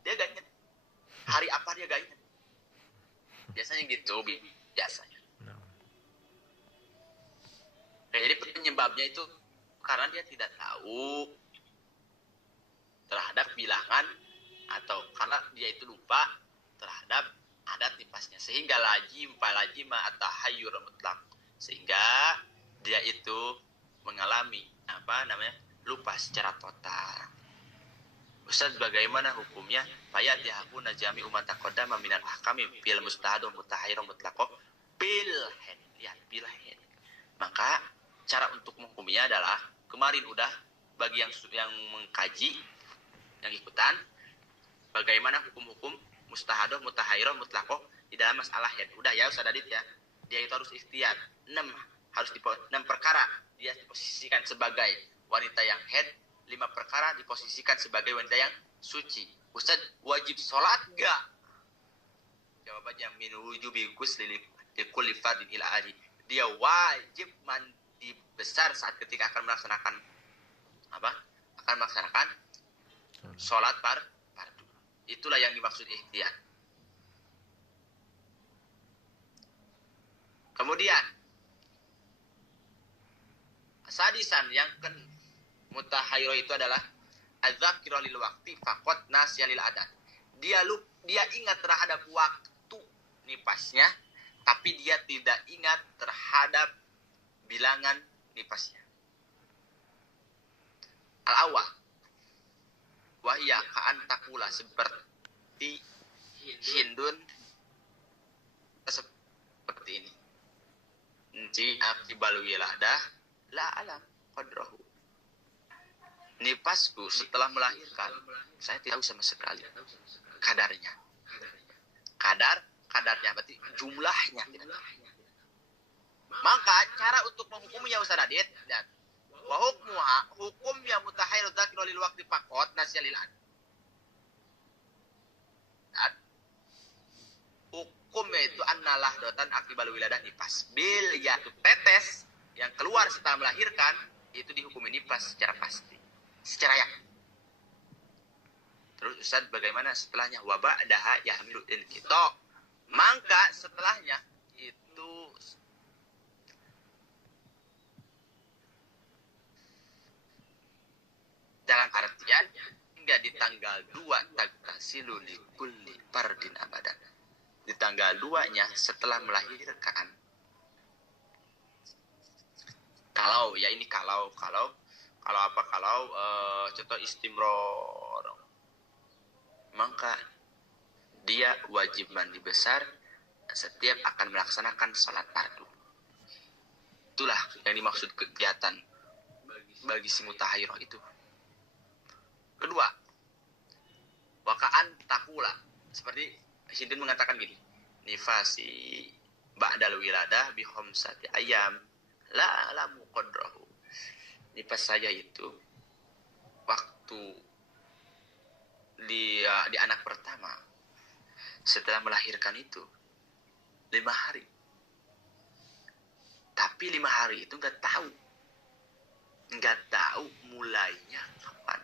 dia gak ingat hari apa, dia gak ingat, biasanya gitu biasanya. Jadi penyebabnya itu karena dia tidak tahu terhadap bilangan, atau karena dia itu lupa terhadap adat nipasnya, sehingga lajim atau hayyur mutlak, sehingga dia itu mengalami apa namanya lupa secara total. Ustaz, bagaimana hukumnya? Fayat yahakuna jami umat taqaddama minal ahkami bil mustahadu mutahhirum mutlaqo bil head. Lihat bil head. Maka cara untuk menghukumnya adalah kemarin udah bagi yang mengkaji, yang ikutan, bagaimana hukum-hukum mustahadoh, mutahairoh, mutlaqoh di dalam masalah head. Udah ya Ustaz Adit ya. Dia itu harus ikhtiar. 6 perkara dia diposisikan sebagai wanita yang head, 5 perkara diposisikan sebagai wanita yang suci. Ustaz, wajib sholat gak? Jawabannya min wujubi ghusli likulli fardin ila ahli. Dia wajib mandi besar saat ketika akan melaksanakan apa? Akan melaksanakan sholat fardu. Itulah yang dimaksud ikhtiar. Kemudian sadisan yang mutahhairo itu adalah adzakira lil waqti faqat nasya lil adat. Dia ingat terhadap waktu nipasnya, tapi dia tidak ingat terhadap bilangan nipasnya. Al-awwal wahya ka'an takula, seperti Hindun seperti ini. Ji akibal wiladah la alam qadrahu. Nipasku setelah melahirkan saya tidak tahu sama sekali kadarnya. Kadarnya berarti jumlahnya tidak tahu. Maka cara untuk menghukumnya Ustaz Adit, dan wa hukmuha, hukumnya mutahhair dzakir lil waqti faqat nasya lil ad. Hukumnya itu annalah dotan akibal wiladah nipas. Bil yaitu tetes yang keluar setelah melahirkan itu dihukumi nipas secara pasti, secara yakin. Terus Ustaz, bagaimana setelahnya? Wa ba'daha yahmilu in kita. Maka setelahnya itu dalam artian hingga di tanggal 2 tagtasilu li kulli fardin abadan. Di tanggal 2-nya setelah melahirkan. Kalau contoh istimror, maka dia wajib mandi besar setiap akan melaksanakan sholat fardu. Itulah yang dimaksud kegiatan bagi si mutahhairah itu. Kedua, wakaan takula, seperti Hindun mengatakan gini, nifasi ba'dal wiladah bi khamsati ayyam la alamu qadrahu. Nifas saya itu waktu di anak pertama setelah melahirkan itu 5 hari. Tapi 5 hari itu nggak tahu mulainya kapan.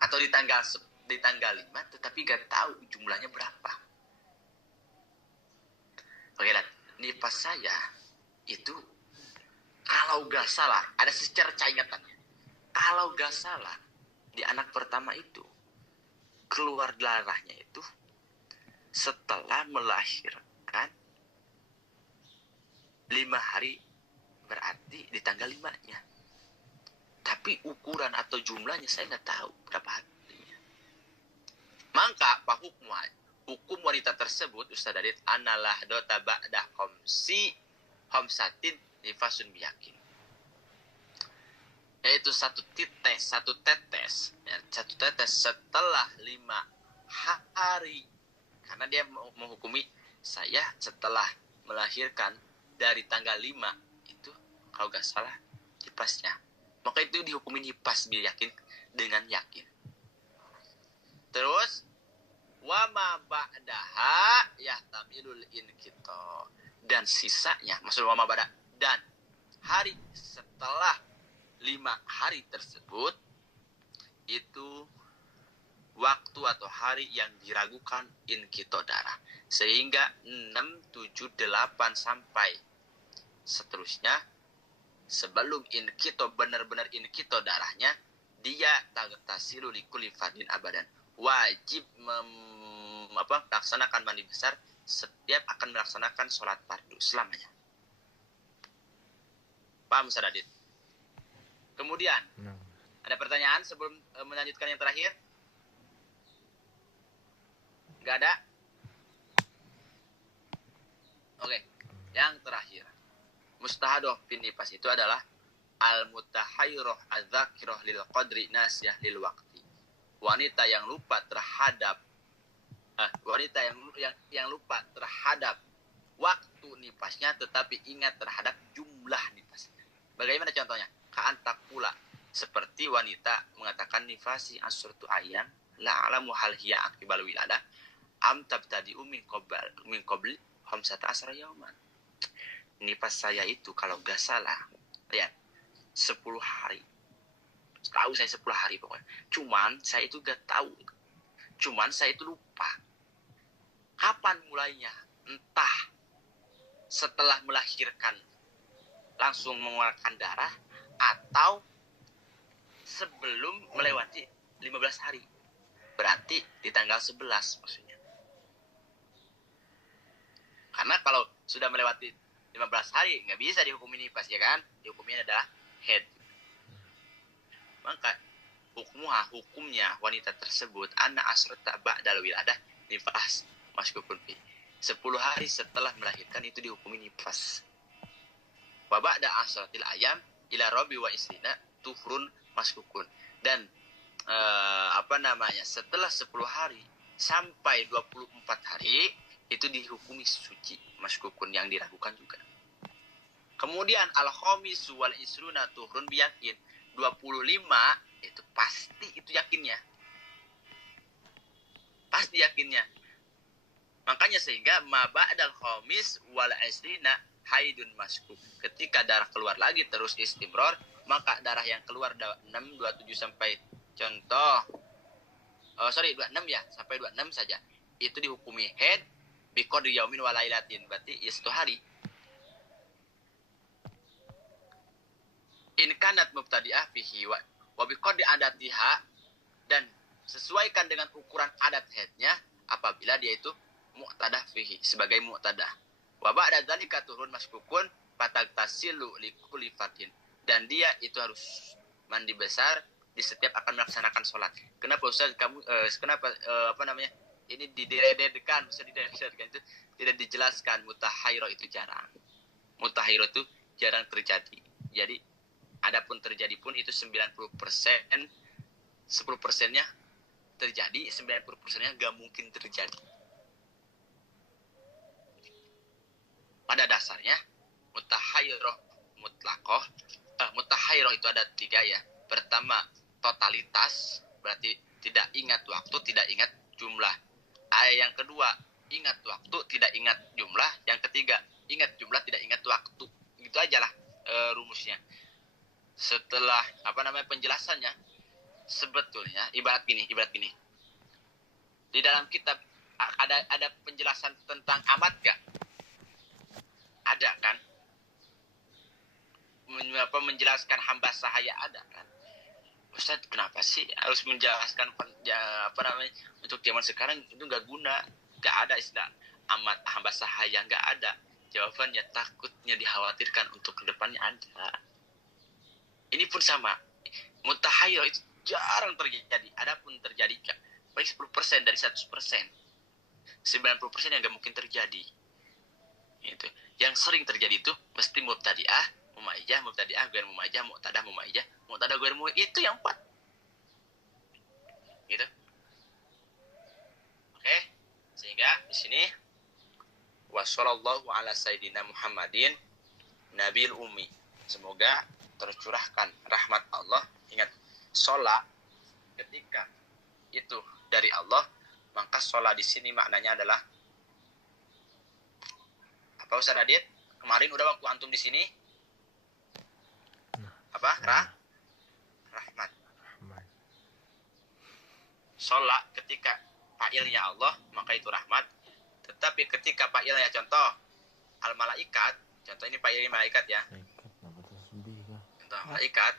Atau di tanggal 5 tetapi gak tahu jumlahnya berapa. Oke lah, nifas saya itu kalau gak salah, ada secerca ingatannya, kalau gak salah di anak pertama itu keluar darahnya itu setelah melahirkan 5 hari, berarti di tanggal 5-nya. Tapi ukuran atau jumlahnya saya nggak tahu berapa harinya. Maka Apa hukum wanita tersebut? Ustaz Adit, analah dota ba'dah homsatin nifasun biyakin. Yaitu satu tetes setelah 5 hari. Karena dia menghukumi saya setelah melahirkan dari tanggal 5 itu, kalau gak salah nipasnya, maka itu dihukumi nipas biyakin, dengan yakin. Terus wama ba'daha yahtamilul inkito, dan sisanya, maksud wama ba'da, dan hari setelah 5 hari tersebut itu waktu atau hari yang diragukan inkito darah, sehingga 6, 7, 8 sampai seterusnya sebelum inkito, benar-benar inkito darahnya, dia tagtasilu likulli fardin abadan, wajib melaksanakan mandi besar setiap akan melaksanakan sholat fardu selamanya. Paham Ustaz Adit? Kemudian ada pertanyaan sebelum melanjutkan yang terakhir? Gak ada? Oke. Yang terakhir, mustahadoh fin nifas itu adalah al-mutahayyiroh az-zakiroh lil qadri nasiyah lil waqti. Wanita yang lupa terhadap lupa terhadap waktu nifasnya, tetapi ingat terhadap jumlah nifasnya. Bagaimana contohnya? Ka'antak pula, seperti wanita mengatakan nifasi asyurtu ayam la alamu hal hiya akibal wiladah am tabtadi'u min qabli khamsata asra yauman. Nifas saya itu kalau gak salah, lihat, 10 hari. Tahu saya 10 hari pokoknya. Cuman saya itu gak tahu. Cuman saya itu lupa. Kapan mulainya? Entah setelah melahirkan langsung mengeluarkan darah, atau sebelum melewati 15 hari. Berarti di tanggal 11 maksudnya. Karena kalau sudah melewati 15 hari nggak bisa dihukumi nifas, ya kan? Dihukumnya adalah head. Maka hukumnya wanita tersebut anna asrata ba'dal wiladah nifas maskukun fi. 10 hari setelah melahirkan itu dihukumi nifas. Wa ba'da asratil ayam ila rabi wa isrina tuhrun maskukun. Dan setelah 10 hari sampai 24 hari itu dihukumi suci maskukun, yang diragukan juga. Kemudian al-khamis wal isruna tuhrun biyakin, 25 itu pasti, itu yakinnya. Pasti yakinnya. Makanya sehingga ma ba'dal khamis wal isrina haidun maskuk. Ketika darah keluar lagi terus istimror, maka darah yang keluar 6, 27 sampai contoh 26 ya, sampai 26 saja, itu dihukumi head biqadri yaumin wa lailatin, berarti ya 1 hari. In kanat mubtadi'ah fihi wa biqadri adatiha, dan sesuaikan dengan ukuran adat headnya apabila dia itu mu'tadah fihi, sebagai mu'tadah. Wa ba'da dzalika turun maskukun fatagtasilu likulli fardin, dan dia itu harus mandi besar di setiap akan melaksanakan sholat. Kenapa Ustaz kamu ini dideredkan, bisa dideredkan, itu tidak dijelaskan. Mutahayro itu jarang. Mutahayro itu jarang terjadi. Jadi adapun terjadi pun itu 90%, 10%-nya terjadi, 90%-nya gak mungkin terjadi. Pada dasarnya mutahayro mutlakoh, mutahayro itu ada 3 ya. Pertama, totalitas, berarti tidak ingat waktu, tidak ingat jumlah. Yang kedua, ingat waktu, tidak ingat jumlah. Yang ketiga, ingat jumlah, tidak ingat waktu. Gitu aja lah rumusnya. Setelah penjelasannya, sebetulnya ibarat gini. Di dalam kitab ada penjelasan tentang amat gak? Ada kan? Menjelaskan hamba sahaya ada kan? Ustaz, kenapa sih harus menjelaskan untuk zaman sekarang itu nggak guna, nggak ada istilah amat hamba sahaya, nggak ada. Jawabannya takutnya dikhawatirkan untuk kedepannya ada. Ini pun sama, mutahayir itu jarang terjadi. Adapun terjadi paling 10% dari 100%. 90% yang gak mungkin terjadi. Gitu. Yang sering terjadi itu mesti mubtadi'ah, mumayyah, mubtadi'ah, ghair mumayyah, mu'tadah, mumayyah, mu'tadah, ghair mumayyah. Itu yang 4. Gitu. Oke. Sehingga di sini wassallallahu ala sayyidina Muhammadin nabil ummi. Semoga tercurahkan rahmat Allah. Ingat, sholat ketika itu dari Allah, maka sholat di sini maknanya adalah apa, Ustaz Adit? Kemarin udah waktu antum di sini apa? Rahmat. Sholat ketika fa'ilnya Allah, maka itu rahmat. Tetapi ketika fa'ilnya contoh al-malaikat, contoh ini fa'il malaikat ya. Contoh malaikat.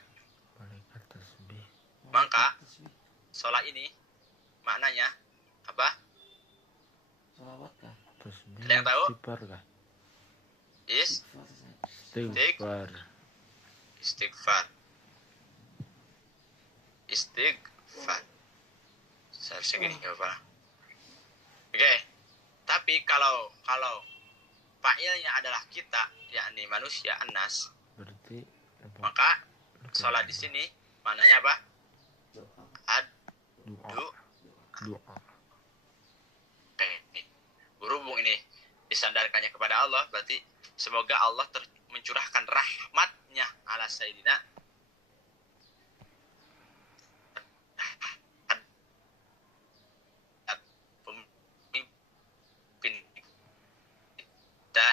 Maka sholat ini maknanya apa? Salawat kah? Ada yang tahu? Istighfar kah? Istighfar. Istighfar. Seharusnya gini, ya Pak. Oke. Tapi kalau fa'ilnya adalah kita, yakni manusia, anas, Berarti apa? maka sholat di sini maknanya apa? Doa. Oke. Berhubung ini disandarkannya kepada Allah, berarti semoga Allah mencurahkan rahmatnya ala sayyidina pemimpin kita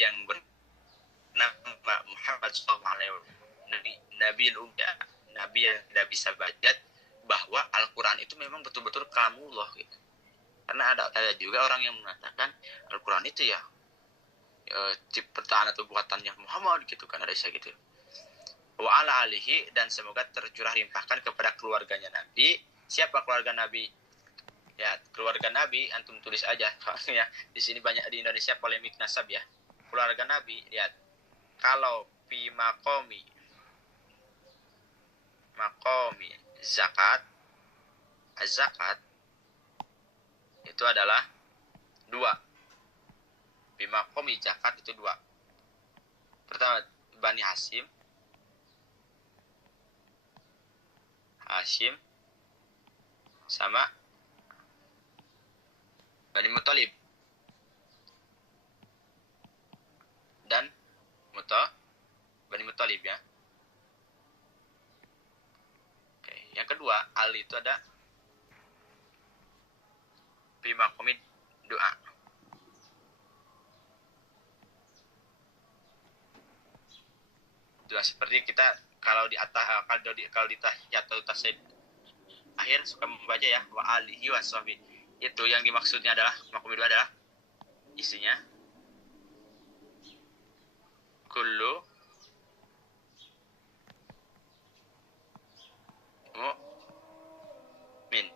yang bernama Muhammad SAW, Nabi yang tidak bisa bajat, bahwa Al-Quran itu memang betul-betul kalamullah gitu. Karena ada juga orang yang mengatakan Al-Quran itu ya ciptaan atau buatannya Muhammad gitu kan, ada gitu. Wa ala alihi, dan semoga tercurah limpahkan kepada keluarganya Nabi. Siapa keluarga Nabi? Ya, keluarga Nabi antum tulis aja. Ya, di sini banyak di Indonesia polemik nasab ya. Keluarga Nabi, lihat. Kalau fi maqami zakat, az-zakat itu adalah 2. Bima komi zakat itu 2. Pertama Bani Hashim sama Bani Muthalib dan Bani Muthalib ya. Oke, yang kedua Ali itu ada bima komi doa. Doa seperti kita kalau di atas kalau di tahiyatul tasawuf akhir suka membaca ya wa alihi washabi. Itu yang dimaksudnya adalah makom itu adalah isinya kullu mu'min,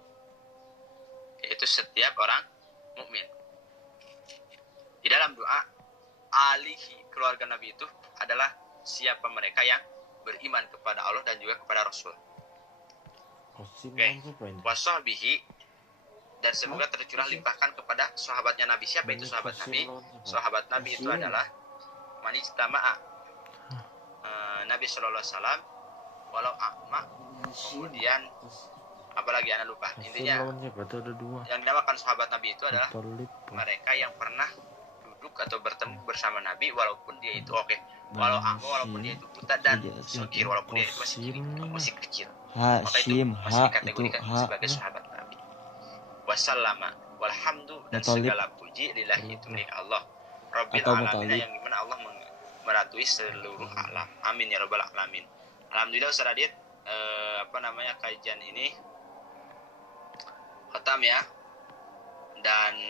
yaitu setiap orang mukmin. Di dalam doa alihi, keluarga Nabi itu adalah siapa mereka yang beriman kepada Allah dan juga kepada Rasul. Oke. Wasahbihi, dan semoga tercurah limpahkan kepada sahabatnya Nabi. Siapa itu sahabat Nabi? Sahabat Nabi itu adalah manijtama'a Nabi sallallahu alaihi wasallam walau a'ma, kemudian apalagi anak lupa. Intinya yang dinamakan sahabat Nabi itu adalah mereka yang pernah duduk atau bertemu bersama Nabi walaupun dia itu walaupun dia itu buta dan sogir, walaupun dia itu masih kecil. Maka itu masih dikategorikan sebagai sahabat Nabi. Wasallama walhamdu, dan segala puji lillahi itu milik Allah Rabbil alamin, yang dimana Allah meratui seluruh alam. Amin ya rabbal alamin. Alhamdulillah Ustaz Adit, kajian ini khatam ya, dan